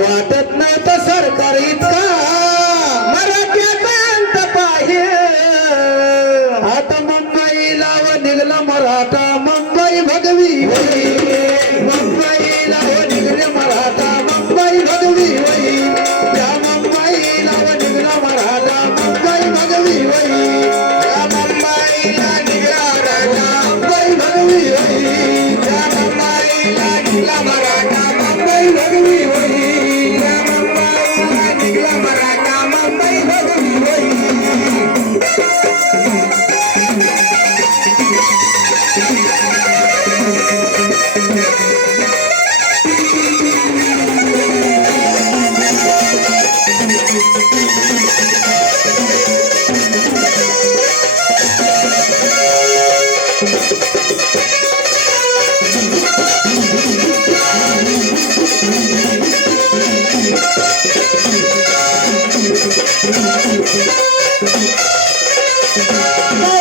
वाटत नाही तर सरकार इतका मराठ्यात पाहिजे. आता मुंबईला मराठा मुंबई भगवी.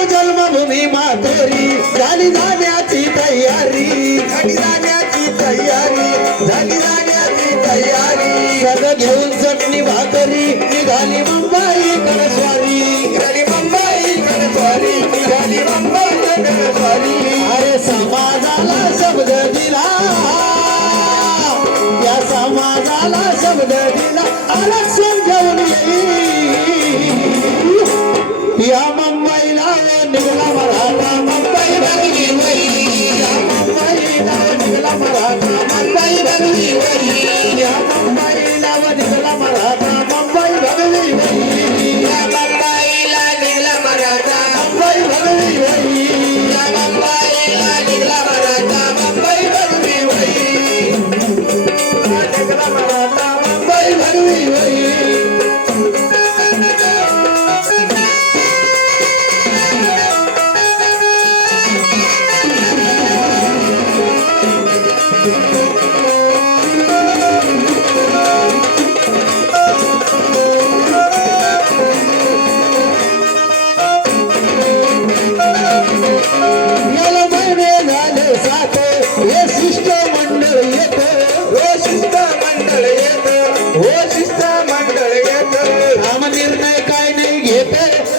जन्मभूमी माधुरी? झाली जाण्याची तयारी. झाली जाण्याची तयारी. झाली जाण्याची तयारी. घेऊन चटणी भाकरी. समाजाला शब्द दिला आरक्षण घेऊन येईल या मुंबईला निघला मराठा.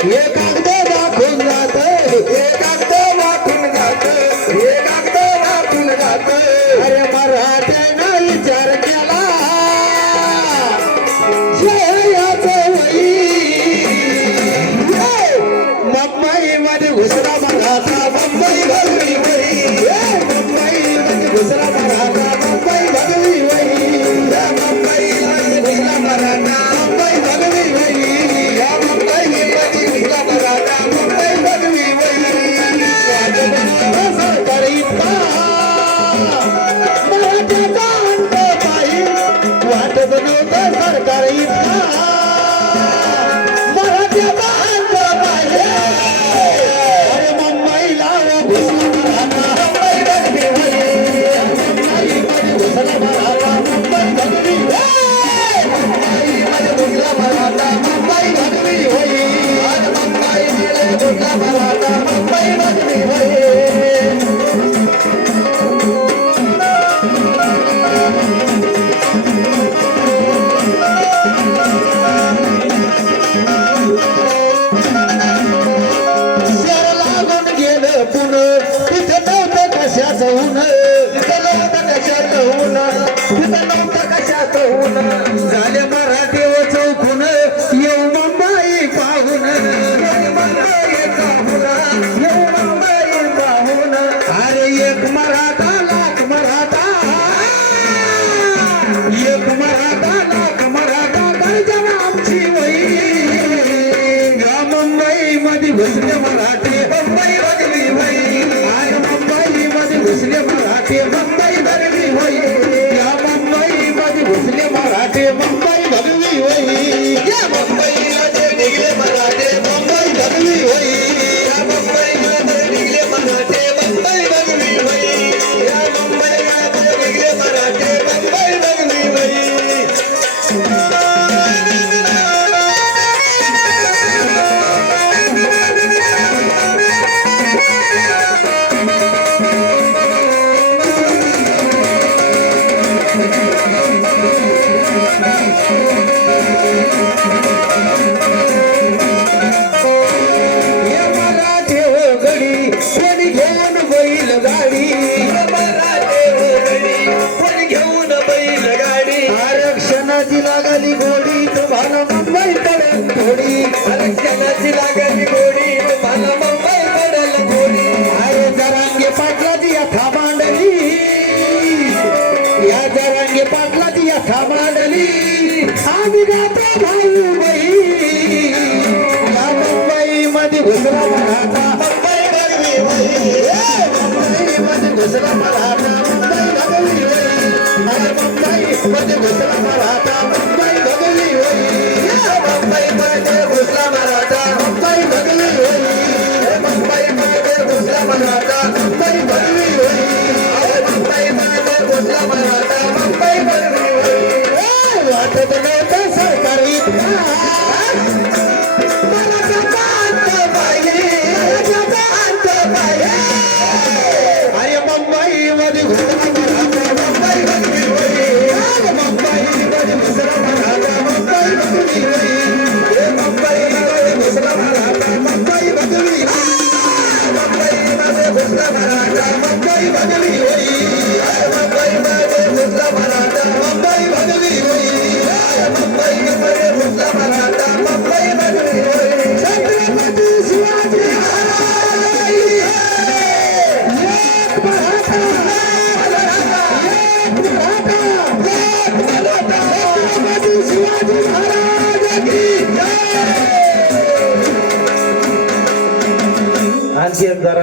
Yeah. मोठ्याचा अंत पायी वाट बनवत सरकार. इतका Give them back. गाडी पण घेऊन बैल गाडी आरक्षणाची लागली गोडी तुम्हाला मुंबई पडल थोडी. आरक्षणाची लागली गोडी तुम्हाला मुंबई पडल थोडी. अरे जरांगे पाटलाची यथा मांडली. या जरांगे पाटलाची यथा मांडली. आम्ही भाऊ या मुंबई मध्ये आणखी एक जरा